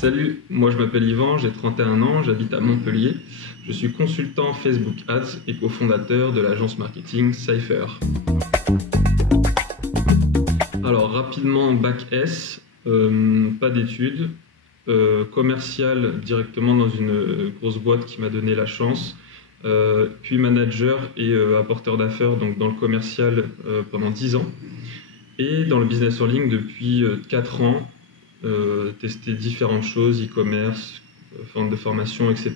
Salut, moi je m'appelle Yvan, j'ai 31 ans, j'habite à Montpellier. Je suis consultant Facebook Ads et cofondateur de l'agence marketing Cypher. Alors rapidement, bac S, pas d'études, commercial directement dans une grosse boîte qui m'a donné la chance, puis manager et apporteur d'affaires donc dans le commercial pendant 10 ans. Et dans le business en ligne depuis 4 ans, tester différentes choses, e-commerce, vente de formation, etc.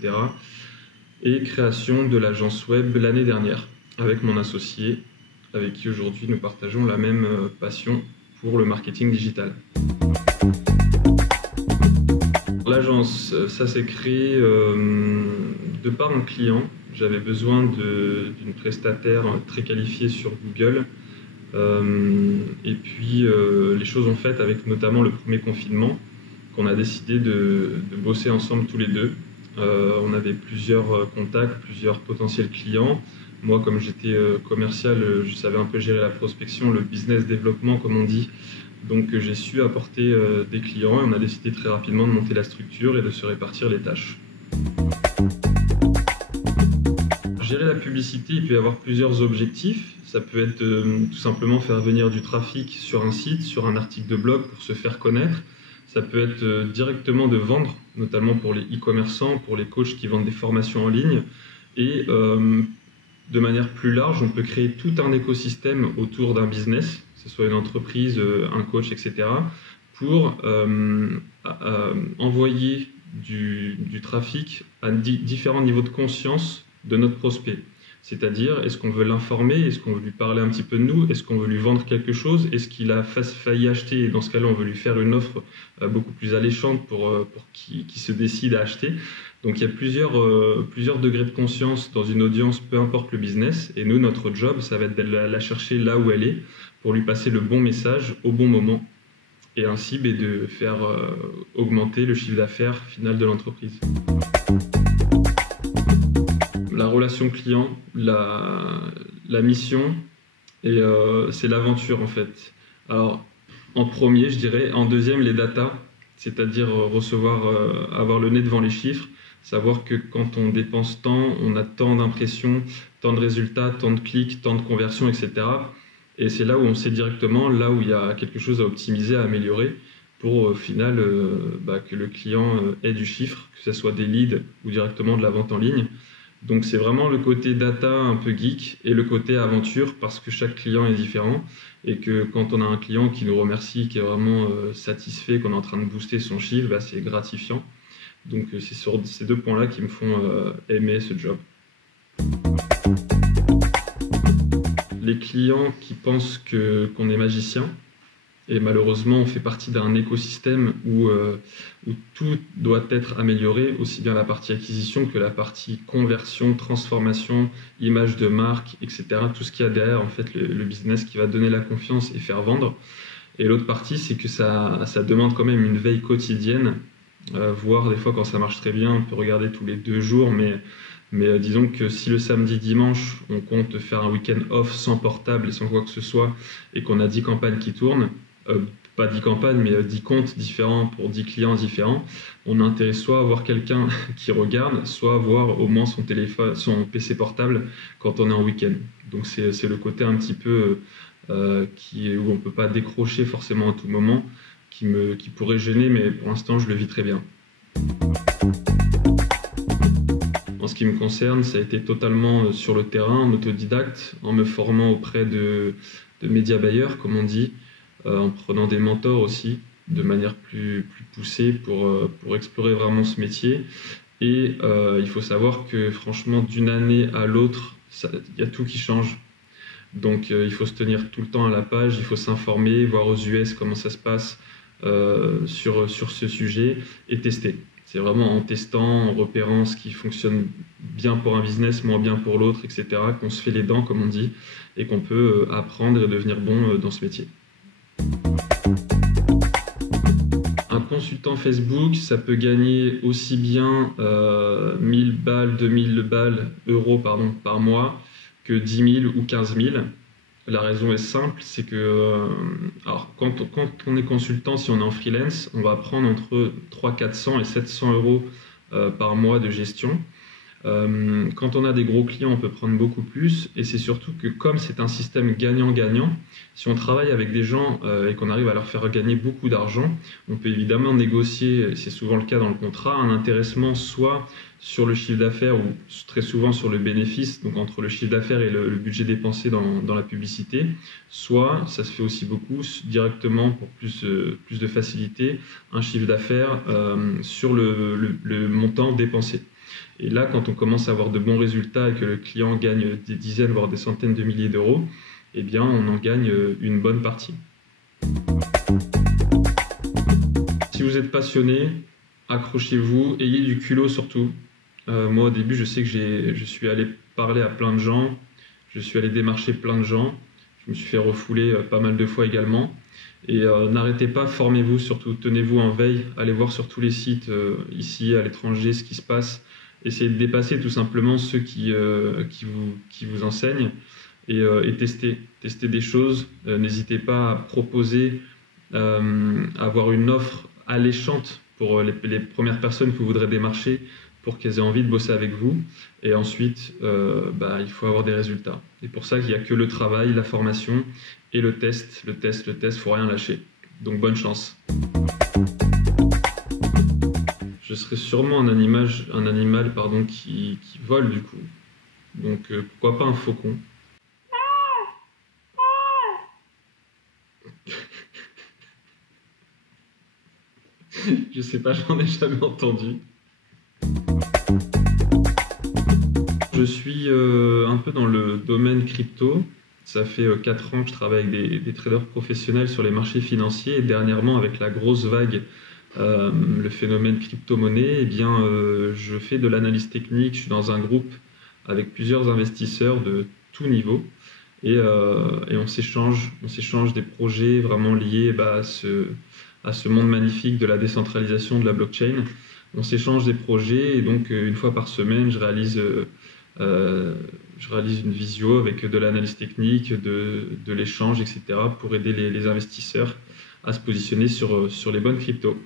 Et création de l'agence web l'année dernière avec mon associé, avec qui aujourd'hui nous partageons la même passion pour le marketing digital. L'agence, ça s'est créé de par un client. J'avais besoin d'une prestataire très qualifiée sur Google. Et puis les choses ont fait avec notamment le premier confinement qu'on a décidé de bosser ensemble tous les deux. On avait plusieurs contacts, plusieurs potentiels clients. Moi, comme j'étais commercial, je savais un peu gérer la prospection, le business développement comme on dit. Donc j'ai su apporter des clients et on a décidé très rapidement de monter la structure et de se répartir les tâches. Gérer la publicité, il peut y avoir plusieurs objectifs. Ça peut être tout simplement faire venir du trafic sur un site, sur un article de blog pour se faire connaître. Ça peut être directement de vendre, notamment pour les e-commerçants, pour les coachs qui vendent des formations en ligne. Et de manière plus large, on peut créer tout un écosystème autour d'un business, que ce soit une entreprise, un coach, etc., pour envoyer du trafic à différents niveaux de conscience de notre prospect. C'est-à-dire, est-ce qu'on veut l'informer, est-ce qu'on veut lui parler un petit peu de nous, est-ce qu'on veut lui vendre quelque chose, est-ce qu'il a failli acheter et dans ce cas-là, on veut lui faire une offre beaucoup plus alléchante pour qu'il se décide à acheter. Donc il y a plusieurs degrés de conscience dans une audience, peu importe le business, et nous, notre job, ça va être de la chercher là où elle est pour lui passer le bon message au bon moment et ainsi de faire augmenter le chiffre d'affaires final de l'entreprise. La relation client, la mission, et c'est l'aventure en fait. Alors, en premier, je dirais, en deuxième, les data, c'est-à-dire avoir le nez devant les chiffres, savoir que quand on dépense tant, on a tant d'impressions, tant de résultats, tant de clics, tant de conversions, etc. Et c'est là où on sait directement, là où il y a quelque chose à optimiser, à améliorer, pour au final que le client ait du chiffre, que ce soit des leads ou directement de la vente en ligne. Donc c'est vraiment le côté data un peu geek et le côté aventure parce que chaque client est différent et que quand on a un client qui nous remercie, qui est vraiment satisfait, qu'on est en train de booster son chiffre, c'est gratifiant. Donc c'est sur ces deux points-là qui me font aimer ce job. Les clients qui pensent qu'on est magicien, et malheureusement, on fait partie d'un écosystème où tout doit être amélioré, aussi bien la partie acquisition que la partie conversion, transformation, image de marque, etc. Tout ce qu'il y a derrière, en fait, le business qui va donner la confiance et faire vendre. Et l'autre partie, c'est que ça demande quand même une veille quotidienne, voire des fois quand ça marche très bien, on peut regarder tous les 2 jours, mais disons que si le samedi, dimanche, on compte faire un week-end off sans portable et sans quoi que ce soit, et qu'on a 10 campagnes qui tournent, pas 10 campagnes, mais 10 comptes différents pour 10 clients différents, on a intérêt soit à avoir quelqu'un qui regarde, soit à avoir au moins son PC portable quand on est en week-end. Donc c'est le côté un petit peu où on ne peut pas décrocher forcément à tout moment, qui pourrait gêner, mais pour l'instant je le vis très bien. En ce qui me concerne, ça a été totalement sur le terrain, en autodidacte, en me formant auprès de média buyers, comme on dit, en prenant des mentors aussi, de manière plus poussée pour explorer vraiment ce métier. Et il faut savoir que franchement, d'une année à l'autre, il y a tout qui change. Donc il faut se tenir tout le temps à la page, il faut s'informer, voir aux US comment ça se passe sur ce sujet et tester. C'est vraiment en testant, en repérant ce qui fonctionne bien pour un business, moins bien pour l'autre, etc., qu'on se fait les dents, comme on dit, et qu'on peut apprendre et devenir bon dans ce métier. Un consultant Facebook, ça peut gagner aussi bien 1000 balles, 2000 balles, euros par mois, que 10 000 ou 15 000. La raison est simple, c'est que alors, quand on est consultant, si on est en freelance, on va prendre entre 300, 400 et 700 euros par mois de gestion. Quand on a des gros clients, on peut prendre beaucoup plus. Et c'est surtout que comme c'est un système gagnant-gagnant, si on travaille avec des gens et qu'on arrive à leur faire gagner beaucoup d'argent, on peut évidemment négocier, et c'est souvent le cas dans le contrat, un intéressement soit sur le chiffre d'affaires ou très souvent sur le bénéfice, donc entre le chiffre d'affaires et le budget dépensé dans la publicité, soit, ça se fait aussi beaucoup, directement pour plus de facilité, un chiffre d'affaires sur le montant dépensé. Et là, quand on commence à avoir de bons résultats et que le client gagne des dizaines, voire des centaines de milliers d'euros, eh bien, on en gagne une bonne partie. Si vous êtes passionné, accrochez-vous, ayez du culot surtout. Moi, au début, je sais que je suis allé parler à plein de gens, je suis allé démarcher plein de gens, je me suis fait refouler pas mal de fois également. Et n'arrêtez pas, formez-vous surtout, tenez-vous en veille, allez voir sur tous les sites ici, à l'étranger, ce qui se passe. Essayez de dépasser tout simplement ceux qui vous enseignent et testez des choses. N'hésitez pas à proposer, à avoir une offre alléchante pour les premières personnes que vous voudrez démarcher pour qu'elles aient envie de bosser avec vous. Et ensuite, il faut avoir des résultats. Et pour ça, il n'y a que le travail, la formation et le test. Il ne faut rien lâcher. Donc bonne chance. Je serais sûrement un animal qui vole du coup. Donc pourquoi pas un faucon. Je sais pas, j'en ai jamais entendu. Je suis un peu dans le domaine crypto. Ça fait 4 ans que je travaille avec des traders professionnels sur les marchés financiers et dernièrement avec la grosse vague, le phénomène crypto-monnaie, eh bien, je fais de l'analyse technique. Je suis dans un groupe avec plusieurs investisseurs de tout niveau et on s'échange des projets vraiment liés à ce monde magnifique de la décentralisation de la blockchain. On s'échange des projets et donc une fois par semaine, je réalise une visio avec de l'analyse technique, de l'échange, etc. pour aider les investisseurs à se positionner sur les bonnes cryptos.